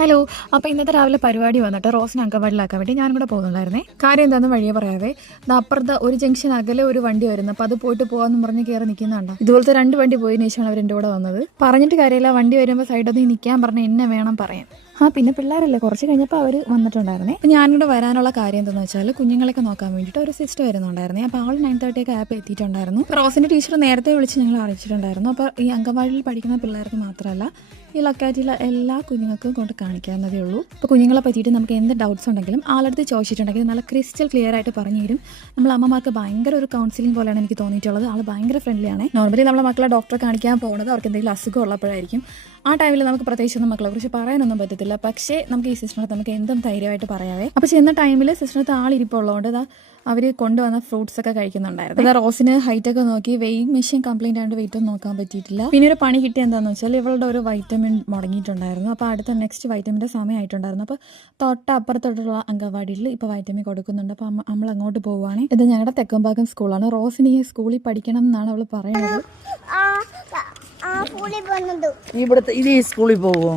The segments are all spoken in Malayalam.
ഹലോ. അപ്പോൾ ഇന്നത്തെ രാവിലെ പരിപാടി വന്നിട്ട് റോസിനെ അങ്കവാടിയിലാക്കാൻ വേണ്ടി ഞാനും കൂടെ പോകുന്നുണ്ടായിരുന്നേ. കാര്യം എന്താണെന്ന് വഴിയെ പറയാവേ. അപ്പുറത്ത് ഒരു ജംഗ്ഷൻ അകലെ ഒരു വണ്ടി വരുന്നു. അപ്പോൾ അത് പോയിട്ട് പോകാമെന്ന് പറഞ്ഞ് കയറി നിൽക്കുന്നുണ്ടോ. ഇതുപോലത്തെ 2 വണ്ടി പോയതിനു ശേഷമാണ് അവർ എൻ്റെ കൂടെ വന്നത്. പറഞ്ഞിട്ട് കാര്യമില്ല, വണ്ടി വരുമ്പോൾ സൈഡൊന്നും നിൽക്കാൻ പറഞ്ഞ് എന്നെ വേണം പറയാൻ. പിന്നെ പിള്ളേരല്ലേ, കുറച്ച് കഴിഞ്ഞപ്പോൾ അവർ വന്നിട്ടുണ്ടായിരുന്നേ. അപ്പോൾ ഞാനിവിടെ വരാനുള്ള കാര്യം എന്താണെന്ന് വെച്ചാൽ കുഞ്ഞുങ്ങളൊക്കെ നോക്കാൻ വേണ്ടിയിട്ട് ഒരു സിസ്റ്റർ വരുന്നുണ്ടായിരുന്നേ. അപ്പോൾ ആൾ 9:30 ആയപ്പോൾ എത്തിയിട്ടുണ്ടായിരുന്നു. റോസിൻ്റെ ടീച്ചർ നേരത്തെ വിളിച്ച് ഞങ്ങൾ അറിയിച്ചിട്ടുണ്ടായിരുന്നു. അപ്പോൾ ഈ അങ്കവാടിയിൽ പഠിക്കുന്ന പിള്ളേർക്ക് മാത്രമല്ല, ഈ ലൊക്കാലിറ്റിയിലെ എല്ലാ കുഞ്ഞുങ്ങൾക്കും കൊണ്ട് കാണിക്കാവുന്നതേ ഉള്ളൂ. അപ്പോൾ കുഞ്ഞുങ്ങളെ പറ്റിയിട്ട് നമുക്ക് എന്ത് ഡൗട്ട്സ് ഉണ്ടെങ്കിലും ആളടുത്ത് ചോദിച്ചിട്ടുണ്ടെങ്കിൽ നല്ല ക്രിസ്റ്റൽ ക്ലിയർ ആയിട്ട് പറഞ്ഞു തരും. നമ്മൾ അമ്മമാർക്ക് ഭയങ്കര ഒരു കൗൺസിലിംഗ് പോലെയാണ് എനിക്ക് തോന്നിയിട്ടുള്ളത്. ആൾ ഭയങ്കര ഫ്രണ്ട്ലിയാണ്. നോർമലി നമ്മളെ മക്കളെ ഡോക്ടറെ കാണിക്കാൻ പോകുന്നത് അവർക്ക് എന്തെങ്കിലും അസുഖം ഉള്ളപ്പോഴായിരിക്കും. ആ ടൈമിൽ നമുക്ക് പ്രത്യേകിച്ചൊന്നും മക്കളെ കുറിച്ച് പറയാനൊന്നും പറ്റത്തില്ല. പക്ഷേ നമുക്ക് ഈ സിസ്റ്ററിനകത്ത് നമുക്ക് എന്തും ധൈര്യമായിട്ട് പറയാവേ. അപ്പോൾ ചെന്ന ടൈമിൽ സിസ്റ്ററിനകത്ത് ആളിരിപ്പുള്ളതുകൊണ്ട് അവർ കൊണ്ടുവന്ന ഫ്രൂട്ട്സ് ഒക്കെ കഴിക്കുന്നുണ്ടായിരുന്നു. അതാ റോസിന് ഹൈറ്റ് ഒക്കെ നോക്കി വെയിറ്റ് മെഷീൻ കംപ്ലൈന്റ് ആയതുകൊണ്ട് വെയിറ്റ് ഒന്നും നോക്കാൻ പറ്റിയിട്ടില്ല. പിന്നെ ഒരു പണി കിട്ടിയ എന്താണെന്ന് വെച്ചാൽ ഇവളുടെ ഒരു വൈറ്റമിൻ മുടങ്ങിയിട്ടുണ്ടായിരുന്നു. അപ്പോൾ അടുത്ത നെക്സ്റ്റ് വൈറ്റമിൻ്റെ സമയമായിട്ടുണ്ടായിരുന്നു. അപ്പോൾ തൊട്ടപ്പുറത്തോട്ടുള്ള അങ്കവാടിയിൽ ഇപ്പോൾ വൈറ്റമിൻ കൊടുക്കുന്നുണ്ട്. അപ്പോൾ നമ്മൾ അങ്ങോട്ട് പോവുകയാണ്. ഇത് ഞങ്ങളുടെ തെക്കമ്പാക്കം സ്കൂളാണ്. റോസിന് ഈ സ്കൂളിൽ പഠിക്കണം എന്നാണ് അവൾ പറയുന്നത്. സ്കൂളിൽ പോവോ?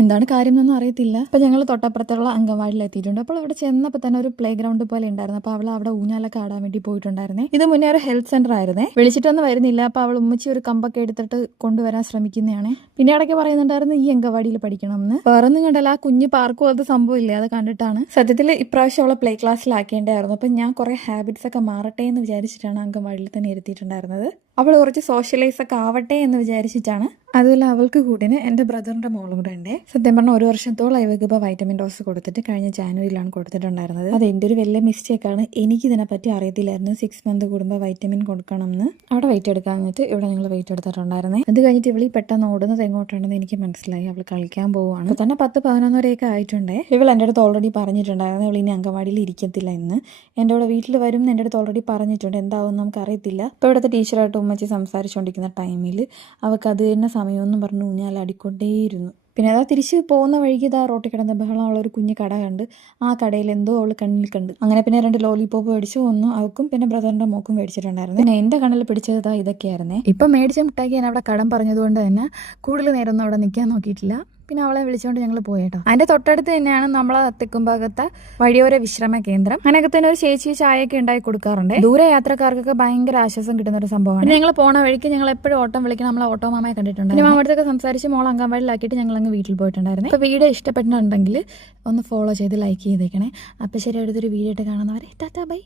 എന്താണ് കാര്യം എന്നൊന്നും അറിയത്തില്ല. അപ്പോൾ ഞങ്ങൾ തൊട്ടപ്പുറത്തുള്ള അങ്കവാടിയിൽ എത്തിയിട്ടുണ്ട്. അപ്പോൾ ഇവിടെ ചെന്നപ്പോൾ തന്നെ ഒരു പ്ലേ ഗ്രൗണ്ട് പോലെ ഉണ്ടായിരുന്നു. അപ്പോൾ അവൾ അവിടെ ഊഞ്ഞാലൊക്കെ ആടാൻ വേണ്ടി പോയിട്ടുണ്ടായിരുന്നേ. ഇത് മുന്നേ ഒരു ഹെൽത്ത് സെന്റർ ആയിരുന്നേ. വിളിച്ചിട്ടൊന്നും വരുന്നില്ല. അപ്പോൾ അവൾ ഉമ്മച്ചി ഒരു കമ്പൊക്കെ എടുത്തിട്ട് കൊണ്ടുവരാൻ ശ്രമിക്കുന്നതാണ്. പിന്നെ ഇടയ്ക്ക് പറയുന്നുണ്ടായിരുന്നു ഈ അങ്കവാടിയിൽ പഠിക്കണം എന്ന്. വേറൊന്നും കണ്ടല്ല, ആ കുഞ്ഞ് പാർക്കും അത് സംഭവമില്ലേ, അത് കണ്ടിട്ടാണ്. സത്യത്തിൽ ഇപ്രാവശ്യം അവളെ പ്ലേ ക്ലാസ്സിലാക്കേണ്ടായിരുന്നു. അപ്പം ഞാൻ കുറേ ഹാബിറ്റ്സ് ഒക്കെ മാറട്ടെ എന്ന് വിചാരിച്ചിട്ടാണ് അങ്കവാടിയിൽ തന്നെ ഇരുത്തിയിട്ടുണ്ടായിരുന്നത്. അവൾ കുറച്ച് സോഷ്യലൈസ് ഒക്കെ ആവട്ടെ എന്ന് വിചാരിച്ചിട്ടാണ്. അതുപോലെ അവൾക്ക് കൂടിന് എൻ്റെ ബ്രദറിൻ്റെ മോളും കൂടെ ഉണ്ട്. സത്യം പറഞ്ഞാൽ 1 വർഷത്തോളം ഇവർക്ക് ഇപ്പോൾ വൈറ്റമിൻ ഡോസ് കൊടുത്തിട്ട് കഴിഞ്ഞ ജാനുവരിയിലാണ് കൊടുത്തിട്ടുണ്ടായിരുന്നത്. അത് എൻ്റെ ഒരു വലിയ മിസ്റ്റേക്കാണ്. എനിക്കിതിനെപ്പറ്റി അറിയത്തില്ലായിരുന്നു 6 മന്ത് കൂടുമ്പോൾ വൈറ്റമിൻ കൊടുക്കണം എന്ന്. അവിടെ വെയിറ്റ് എടുക്കാൻ വെച്ചിട്ട് ഇവിടെ ഞങ്ങൾ വെയിറ്റ് എടുത്തിട്ടുണ്ടായിരുന്നേ. അത് കഴിഞ്ഞിട്ട് ഇവളി പെട്ടെന്ന് ഓടുന്നത് എങ്ങോട്ടാണെന്ന് എനിക്ക് മനസ്സിലായി. അവൾ കളിക്കാൻ പോവുകയാണ്. അപ്പോൾ തന്നെ 10-11 വരെയൊക്കെ ആയിട്ടുണ്ടേ. ഇവൾ എൻ്റെ അടുത്ത് ഓൾറെഡി പറഞ്ഞിട്ടുണ്ടായിരുന്നു ഇവൾ ഇനി അങ്കവാടിയിൽ ഇരിക്കത്തില്ല എന്ന്. എൻ്റെ കൂടെ വീട്ടിൽ വരും എന്ന് എൻ്റെ അടുത്ത് ഓൾറെഡി പറഞ്ഞിട്ടുണ്ട്. എന്താവും നമുക്കറിയത്തില്ല. ഇപ്പോൾ ഇവിടുത്തെ ടീച്ചറായിട്ട് ഉമ്മച്ചി സംസാരിച്ചുകൊണ്ടിരിക്കുന്ന ടൈമിൽ അവൾക്ക് അത് തന്നെ സമയമൊന്നും പറഞ്ഞ് ഊഞ്ഞാലാടിക്കൊണ്ടേയിരുന്നു. പിന്നെ അതാ തിരിച്ച് പോകുന്ന വഴിക്ക് ഇതാ റോട്ടിൽ കിടന്ന ബഹളമുള്ള ഒരു കുഞ്ഞു കട കണ്ട് ആ കടയിൽ എന്തോ അവൾ കണ്ണിൽ കണ്ട്. അങ്ങനെ പിന്നെ 2 ലോലിപോപ്പ് മേടിച്ചു. ഒന്നും അവൾക്കും പിന്നെ ബ്രദറിന്റെ മോക്കും മേടിച്ചിട്ടുണ്ടായിരുന്നു. പിന്നെ എൻ്റെ കണ്ണിൽ പിടിച്ചത് ഇതൊക്കെയായിരുന്നേ. ഇപ്പം മേടിച്ച മിഠായിക്ക് ഞാൻ അവിടെ കടം പറഞ്ഞതുകൊണ്ട് തന്നെ കൂടുതൽ നേരമൊന്നും അവിടെ നിൽക്കാൻ നോക്കിയിട്ടില്ല. പിന്നെ അവളെ വിളിച്ചുകൊണ്ട് ഞങ്ങൾ പോയേട്ടോ. അതിന്റെ തൊട്ടടുത്ത് തന്നെയാണ് നമ്മളെ തെക്കുംഭാഗത്തെ വഴിയോര വിശ്രമ കേന്ദ്രം. അതിനൊക്കെ തന്നെ ഒരു ചേച്ചി ചായയൊക്കെ ഉണ്ടാക്കി കൊടുക്കാറുണ്ട്. ദൂരെ യാത്രക്കാർക്കൊക്കെ ഭയങ്കര ആശ്വാസം കിട്ടുന്ന ഒരു സംഭവമാണ്. ഞങ്ങൾ പോണ വഴിക്ക് ഞങ്ങൾ എപ്പോഴും ഓട്ടം വിളിക്കണം. നമ്മളെ ഓട്ടോ മാമയെ കണ്ടിട്ടുണ്ട്. പിന്നെ മാമടുത്തൊക്കെ സംസാരിച്ച് മോൾ അങ്കവാടിയിലാക്കിയിട്ട് ഞങ്ങൾ അങ്ങ് വീട്ടിൽ പോയിട്ടുണ്ടായിരുന്നു. അപ്പോൾ വീഡിയോ ഇഷ്ടപ്പെട്ടിട്ടുണ്ടെങ്കിൽ ഒന്ന് ഫോളോ ചെയ്ത് ലൈക്ക് ചെയ്തേക്കണേ. അപ്പോൾ ശരി, അടുത്തൊരു വീഡിയോ ആയിട്ട് കാണുന്നവരെ ടാറ്റാ ബൈ.